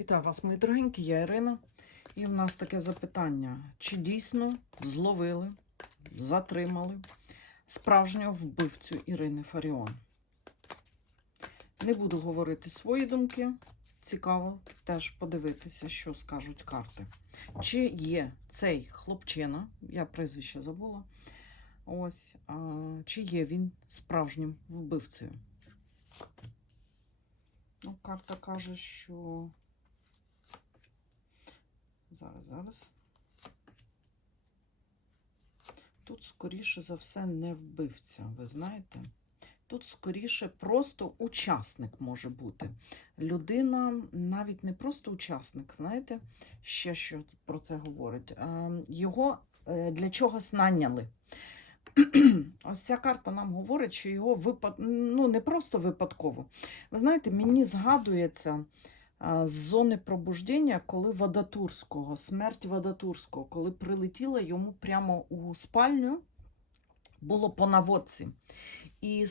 Вітаю вас, мої дорогенькі, я Ірина. І в нас таке запитання: чи дійсно зловили, затримали справжнього вбивцю Ірини Фаріон? Не буду говорити свої думки. Цікаво теж подивитися, що скажуть карти. Чи є цей хлопчина, я прізвище забула. Ось, а, чи є він справжнім вбивцею? Ну, карта каже, що Зараз, зараз. Тут, скоріше за все, не вбивця, ви знаєте? Тут, скоріше, просто учасник може бути. Людина навіть не просто учасник, знаєте, ще що про це говорить. Його е, для чогось наняли. Ось ця карта нам говорить, що його випад... ну, не просто випадково. Ви знаєте, мені згадується з зони пробуждення, коли Вадатурського, смерть Вадатурського, коли прилетіла йому прямо у спальню, було по наводці. І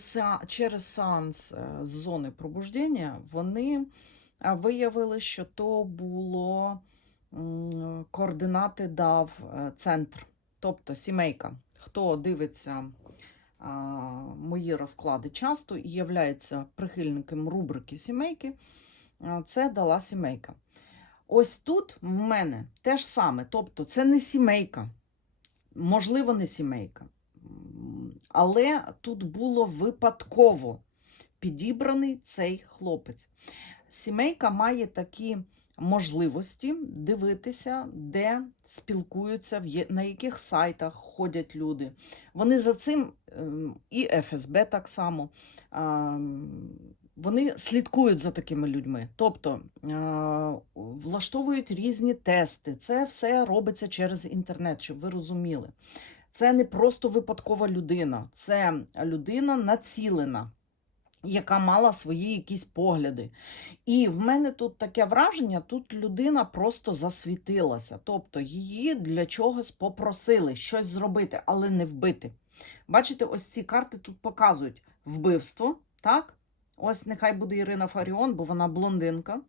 через сеанс е, з зони пробуждення вони виявили, що то було координати дав е, центр, тобто сімейка. Хто дивиться мої розклади часто і являється прихильником рубрики сімейки, це дала сімейка. Ось тут в мене те ж саме. Тобто, це не сімейка, можливо, не сімейка. Але тут було випадково підібраний цей хлопець. Сімейка має такі можливості дивитися, де спілкуються, на яких сайтах ходять люди. Вони за цим ем, і ФСБ так само. Вони слідкують за такими людьми, тобто е, влаштовують різні тести. Це все робиться через інтернет, щоб ви розуміли. Це не просто випадкова людина, це людина націлена, яка мала свої якісь погляди. І в мене тут таке враження: тут людина просто засвітилася. Тобто її для чогось попросили щось зробити, але не вбити. Бачите, ось ці карти тут показують вбивство, так? Ось нехай буде Ірина Фаріон, бо вона блондинка.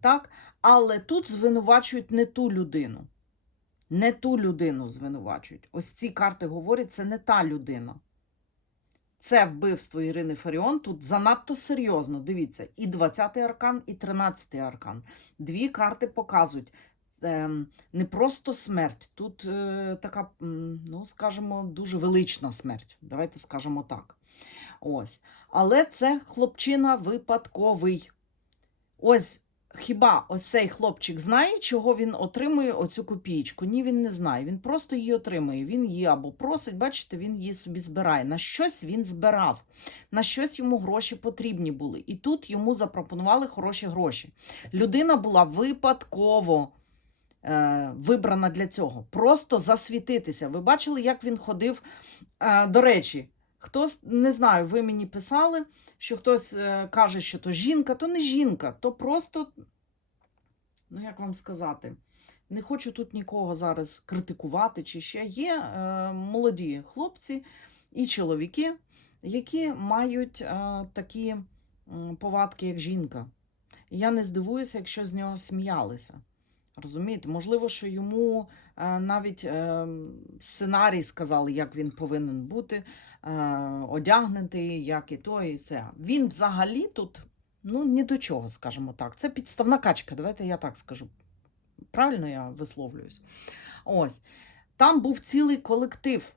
Так? Але тут звинувачують не ту людину. Не ту людину звинувачують. Ось ці карти говорять, це не та людина. Це вбивство Ірини Фаріон тут занадто серйозно. Дивіться, і 20-й аркан, і 13-й аркан. Дві карти показують. ем, не просто смерть, тут е, така, ну, скажімо, дуже велична смерть. Давайте скажемо так. Ось. Але це хлопчина випадковий. Ось хіба ось цей хлопчик знає, чого він отримує оцю копієчку? Ні, він не знає. Він просто її отримує. Він її або просить, бачите, він її собі збирає. На щось він збирав, на щось йому гроші потрібні були. І тут йому запропонували хороші гроші. Людина була випадково. е, Вибрана для цього, просто засвітитися. Ви бачили, як він ходив. Е, До речі, хтось не знаю, ви мені писали, що хтось е, каже, що то жінка, то не жінка, то просто, ну як вам сказати, не хочу тут нікого зараз критикувати чи ще. Є е, молоді хлопці і чоловіки, які мають е, такі повадки, як жінка. Я не здивуюся, якщо з нього сміялися. Розумієте, можливо, що йому е, навіть е, сценарій сказали, як він повинен бути е, одягнутий, як і то, і це. Він взагалі тут ну, ні до чого, скажімо так. Це підставна качка, давайте я так скажу. Правильно я висловлююсь? Ось. Там був цілий колектив.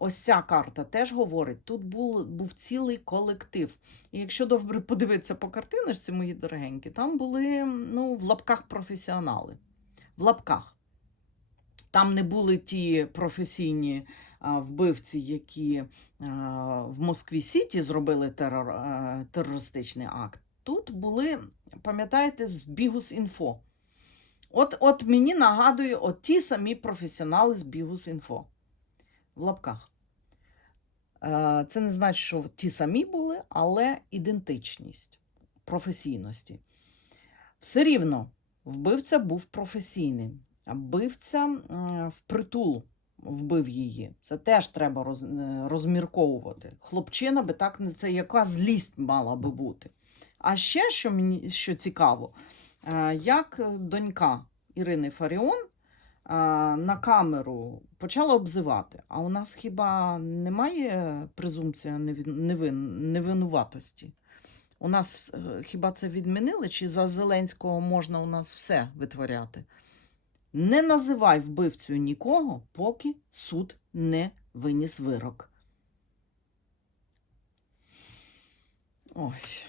Ось ця карта теж говорить, тут був, був цілий колектив. І якщо добре подивитися по картиночці, мої дорогенькі, там були ну, в лапках професіонали. В лапках. Там не були ті професійні вбивці, які в Москві Сіті зробили терор, терористичний акт. Тут були, пам'ятаєте, з Бігус Інфо. От, от мені нагадує от ті самі професіонали з Бігус Інфо. В лапках. Е, Це не значить, що ті самі були, але ідентичність професійності. Все рівно вбивця був професійним. Вбивця впритул вбив її. Це теж треба роз, е, розмірковувати. Хлопчина би так не це яка злість мала би бути. А ще, що мені що цікаво, Е, Як донька Ірини Фаріон е, на камеру почала обзивати. А у нас хіба немає презумпція невин, невинуватості? У нас е, хіба це відмінили? Чи за Зеленського можна у нас все витворяти? Не називай вбивцю нікого, поки суд не виніс вирок. Ой.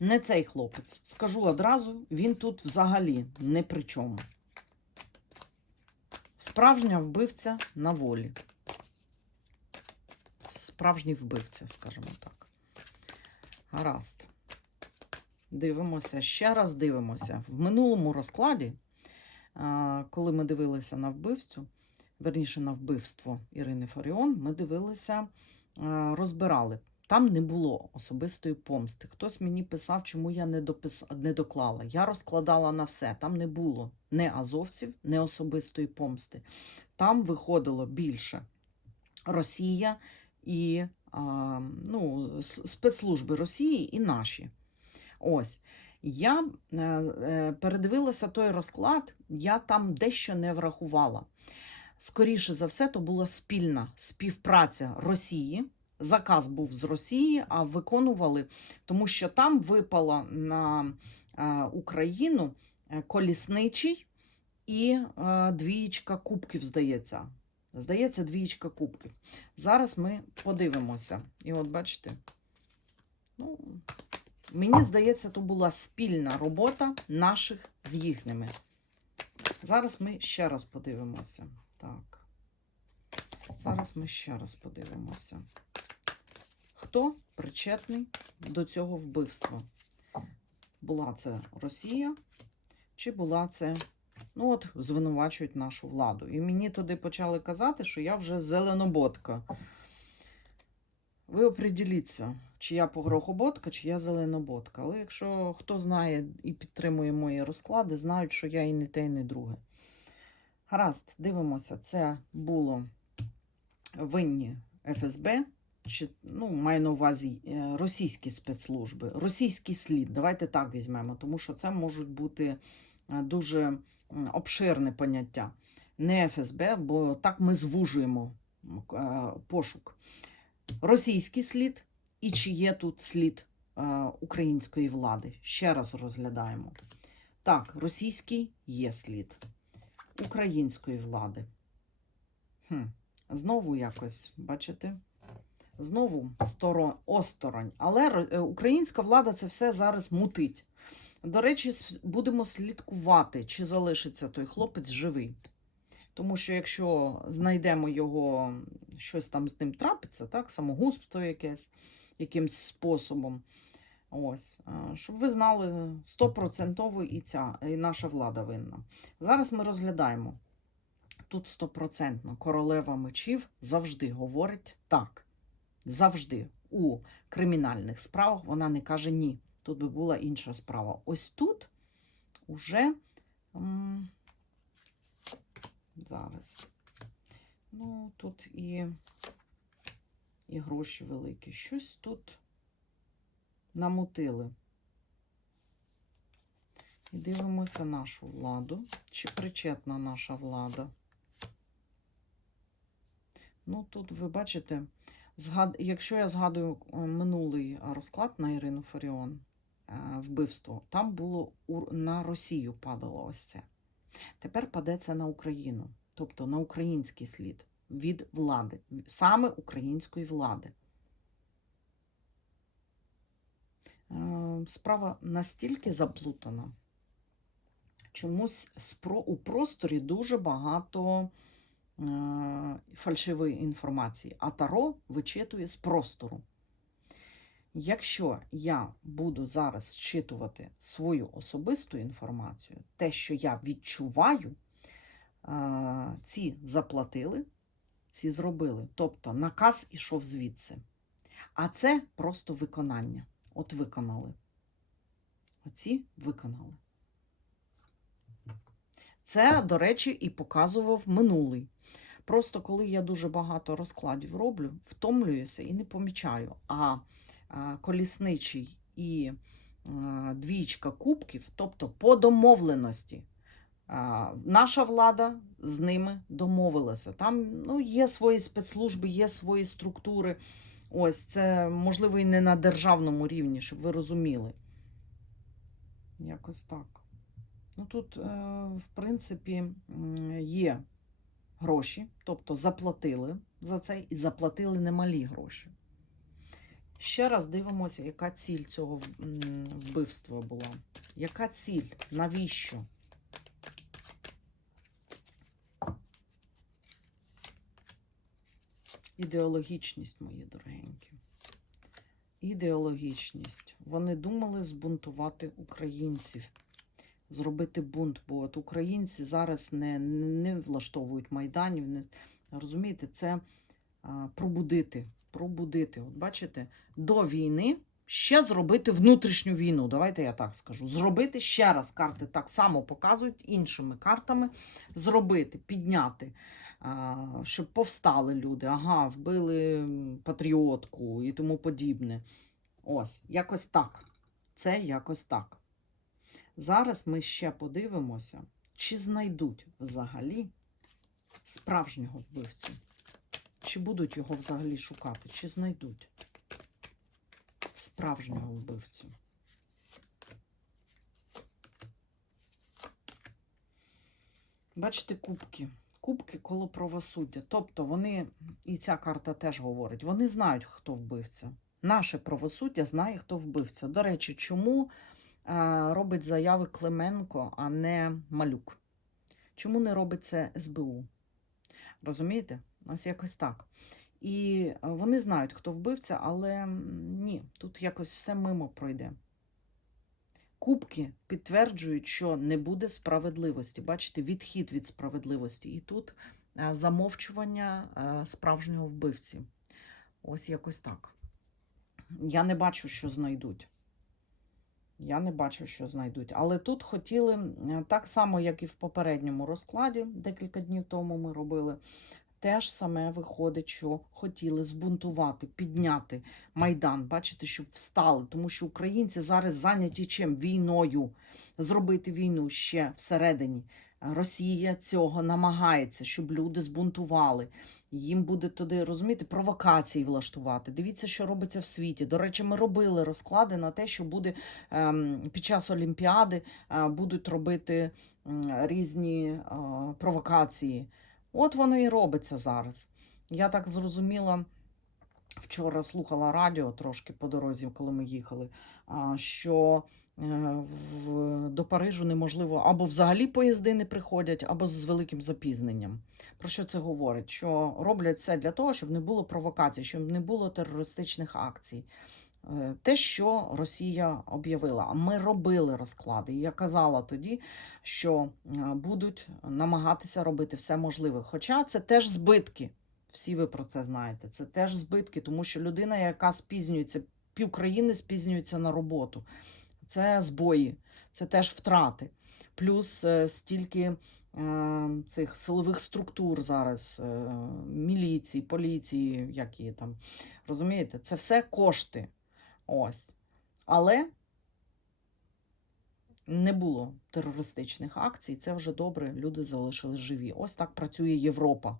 Не цей хлопець. Скажу одразу, він тут взагалі не при чому. Справжня вбивця на волі. Справжній вбивця, скажімо так. Гаразд. Дивимося, ще раз дивимося. В минулому розкладі, коли ми дивилися на вбивцю, верніше на вбивство Ірини Фаріон, ми дивилися, розбирали. Там не було особистої помсти. Хтось мені писав, чому я не, допис... не доклала. Я розкладала на все. Там не було не азовців, не особистої помсти. Там виходило більше Росія і ну, спецслужби Росії і наші. Ось. Я е, е, передивилася той розклад, я там дещо не врахувала. Скоріше за все, то була спільна співпраця Росії. Заказ був з Росії, а виконували, тому що там випало на е, Україну колісничий і двієчка кубків, здається. Здається, двієчка кубків. Зараз ми подивимося. І от бачите, ну, мені здається, то була спільна робота наших з їхніми. Зараз ми ще раз подивимося. Так. Зараз ми ще раз подивимося. Хто причетний до цього вбивства? Була це Росія, чи була це, ну от, звинувачують нашу владу. І мені туди почали казати, що я вже зеленоботка. Ви оприділіться, чи я погрохоботка, чи я зеленоботка. Але якщо хто знає і підтримує мої розклади, знають, що я і не те, і не друге. Гаразд, дивимося, це було винні ФСБ, чи, ну, маю на увазі е, російські спецслужби, російський слід. Давайте так візьмемо, тому що це можуть бути е, дуже обширне поняття. Не ФСБ, бо так ми звужуємо е, пошук. Російський слід і чи є тут слід е, української влади. Ще раз розглядаємо. Так, російський є слід української влади. Хм. Знову якось, бачите? Знову сторо, осторонь. Але е, українська влада це все зараз мутить. До речі, будемо слідкувати, чи залишиться той хлопець живий. Тому що якщо знайдемо його, щось там з ним трапиться, так, самогубство якесь, якимсь способом. Ось, е, щоб ви знали, стопроцентово і ця, і наша влада винна. Зараз ми розглядаємо. Тут стопроцентно королева мечів завжди говорить так. Завжди у кримінальних справах вона не каже ні. Тут би була інша справа. Ось тут уже зараз. Ну, тут і, і гроші великі. Щось тут намутили. І дивимося нашу владу. Чи причетна наша влада? Ну, тут ви бачите, якщо я згадую минулий розклад на Ірину Фаріон, вбивство, там було на Росію падало ось це. Тепер паде це на Україну, тобто на український слід від влади, саме української влади. Е, Справа настільки заплутана. Чомусь у просторі дуже багато е, фальшивої інформації, а Таро вичитує з простору. Якщо я буду зараз зчитувати свою особисту інформацію, те, що я відчуваю, ці заплатили, ці зробили. Тобто наказ ішов звідси. А це просто виконання. От виконали. Оці виконали. Це, до речі, і показував минулий. Просто коли я дуже багато розкладів роблю, втомлююся і не помічаю. А колісничий і двічка кубків, тобто по домовленості. Наша влада з ними домовилася. Там ну, є свої спецслужби, є свої структури. Ось це можливо і не на державному рівні, щоб ви розуміли. Якось так. Ну тут, е, в принципі, є гроші, тобто заплатили за це і заплатили немалі гроші. Ще раз дивимося, яка ціль цього вбивства була. Яка ціль? Навіщо? Ідеологічність, мої дорогенькі. Ідеологічність. Вони думали збунтувати українців, зробити бунт, бо от українці зараз не, не влаштовують майданів. Не, розумієте, це а, пробудити. Пробудити. От бачите, до війни ще зробити внутрішню війну. Давайте я так скажу. Зробити ще раз карти так само показують іншими картами. Зробити, підняти, щоб повстали люди. Ага, вбили патріотку і тому подібне. Ось, якось так. Це якось так. Зараз ми ще подивимося, чи знайдуть взагалі справжнього вбивцю. Чи будуть його взагалі шукати, чи знайдуть справжнього вбивцю. Бачите, кубки. Кубки коло правосуддя. Тобто вони, і ця карта теж говорить, вони знають, хто вбивця. Наше правосуддя знає, хто вбивця. До речі, чому е, робить заяви Клименко, а не Малюк? Чому не робить це СБУ? Розумієте? Ось якось так. І е, вони знають, хто вбивця, але ні, тут якось все мимо пройде. Кубки підтверджують, що не буде справедливості. Бачите, відхід від справедливості. І тут е, замовчування е, справжнього вбивці. Ось якось так. Я не бачу, що знайдуть. Я не бачу, що знайдуть. Але тут хотіли, так само, як і в попередньому розкладі, декілька днів тому ми робили, теж саме виходить, що хотіли збунтувати, підняти Майдан, бачите, щоб встали, тому що українці зараз зайняті чим? Війною. Зробити війну ще всередині. Росія цього намагається, щоб люди збунтували. Їм буде туди, розумієте, провокації влаштувати. Дивіться, що робиться в світі. До речі, ми робили розклади на те, що буде ем, під час Олімпіади е, будуть робити різні е, провокації. От воно і робиться зараз. Я так зрозуміла, вчора слухала радіо трошки по дорозі, коли ми їхали, що е, до Парижу неможливо або взагалі поїзди не приходять, або з великим запізненням. Про що це говорить? Що роблять все для того, щоб не було провокацій, щоб не було терористичних акцій. Е, Те, що Росія об'явила, а ми робили розклади. Я казала тоді, що е, будуть намагатися робити все можливе. Хоча це теж збитки. Всі ви про це знаєте. Це теж збитки, тому що людина, яка спізнюється, півкраїни спізнюється на роботу. Це збої, це теж втрати. Плюс е, стільки цих силових структур зараз, міліції, поліції, як її там. Розумієте, це все кошти. Ось. Але не було терористичних акцій, це вже добре, люди залишились живі. Ось так працює Європа.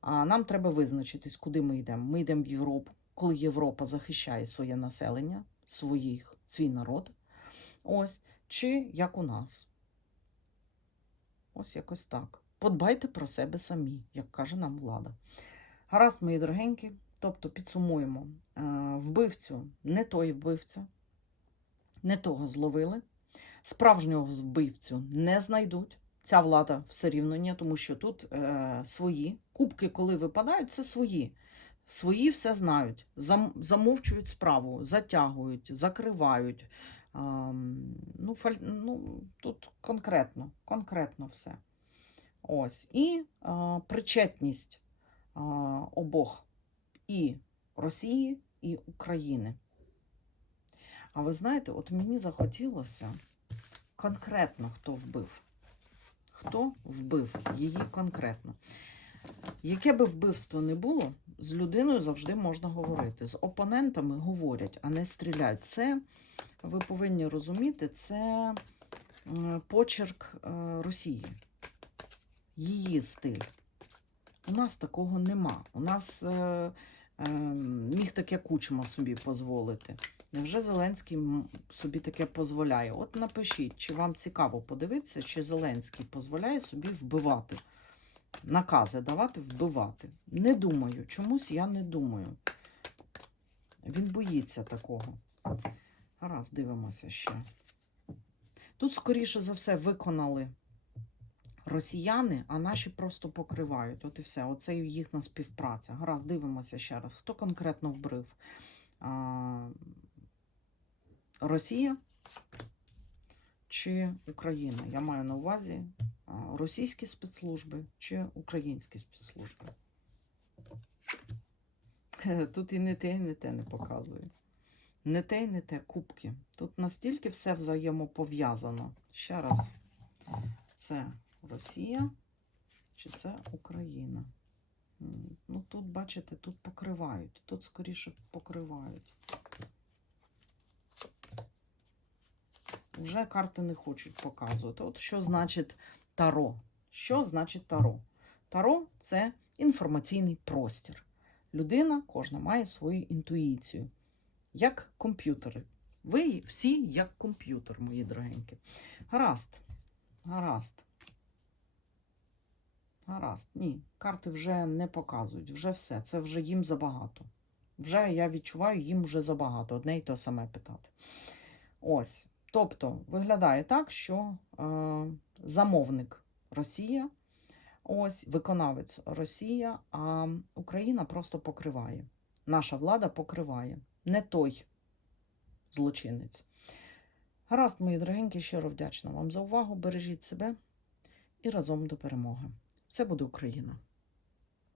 А нам треба визначитись, куди ми йдемо. Ми йдемо в Європу, коли Європа захищає своє населення, своїх, свій народ. Ось, чи як у нас. Ось якось так. Подбайте про себе самі, як каже нам влада. Гаразд, мої дорогенькі. Тобто підсумуємо, е, вбивцю не той вбивця, не того зловили. Справжнього вбивцю не знайдуть. Ця влада все рівно ні, тому що тут е, свої кубки, коли випадають, це свої. Свої все знають, зам, замовчують справу, затягують, закривають. Е, ну, фаль, ну, тут конкретно, конкретно все. Ось. І е, причетність е, обох і Росії, і України. А ви знаєте, от мені захотілося конкретно, хто вбив. Хто вбив її конкретно. Яке би вбивство не було, з людиною завжди можна говорити. З опонентами говорять, а не стріляють. Це ви повинні розуміти, це почерк е, Росії, її стиль. У нас такого нема. У нас е, міг таке кучма собі дозволити. Невже Зеленський собі таке дозволяє? От напишіть, чи вам цікаво подивитися, чи Зеленський дозволяє собі вбивати, накази давати, вбивати. Не думаю. Чомусь я не думаю. Він боїться такого. Гаразд, дивимося ще. Тут, скоріше за все, виконали росіяни, а наші просто покривають. От і все. Оце їхня співпраця. Гаразд, дивимося ще раз. Хто конкретно вбрив? А, Росія чи Україна? Я маю на увазі російські спецслужби чи українські спецслужби. Тут і не те, і не те не показує. Не те, і не те кубки. Тут настільки все взаємопов'язано. Ще раз, це Росія чи це Україна? Ну, тут, бачите, тут покривають. Тут скоріше покривають. Вже карти не хочуть показувати. От що значить таро? Що значить таро? Таро це інформаційний простір. Людина, кожна має свою інтуїцію, як комп'ютери. Ви всі як комп'ютер, мої дорогенькі. Гаразд. Гаразд. Гаразд. Ні, карти вже не показують. Вже все. Це вже їм забагато. Вже я відчуваю, їм вже забагато. Одне й те саме питати. Ось. Тобто, виглядає так, що е, замовник Росія, ось виконавець Росія, а Україна просто покриває. Наша влада покриває. Не той злочинець. Гаразд, мої дорогенькі, щиро вдячна вам за увагу. Бережіть себе і разом до перемоги. Все буде Україна!